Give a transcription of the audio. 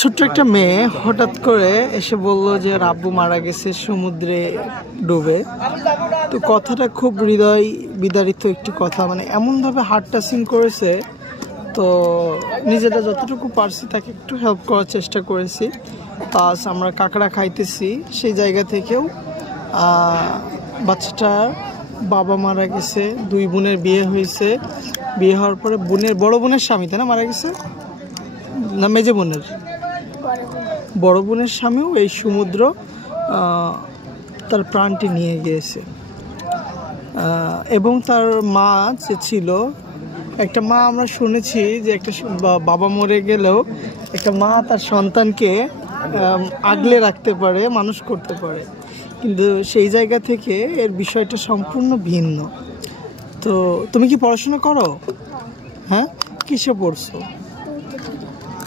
ছোট্ট একটা মেয়ে হঠাৎ করে এসে বলল যে আব্বু মারা গেছে সমুদ্রে ডুবে। তো কথাটা খুব হৃদয় বিদারিত একটি কথা, মানে এমনভাবে হার্ট টাচিং করেছে। তো নিজেরা যতটুকু পারছি তাকে একটু হেল্প করার চেষ্টা করেছি। প্লাস আমরা কাঁকড়া খাইতেছি, সেই জায়গা থেকেও বাচ্চাটার বাবা মারা গেছে, 2 বোনের বিয়ে হয়েছে। বিয়ে হওয়ার পরে বড় বোনের স্বামী তাই না মারা গেছে, না মেজে বোনের? বড় বোনের স্বামীও এই সমুদ্র তার প্রাণটি নিয়ে গিয়েছে। এবং তার মা যে ছিল, একটা মা আমরা শুনেছি যে একটা বাবা মরে গেলেও একটা মা তার সন্তানকে আগলে রাখতে পারে, মানুষ করতে পারে, কিন্তু সেই জায়গা থেকে এর বিষয়টা সম্পূর্ণ ভিন্ন। তো তুমি কি পড়াশোনা করো? হ্যাঁ, কিসে পড়ছো?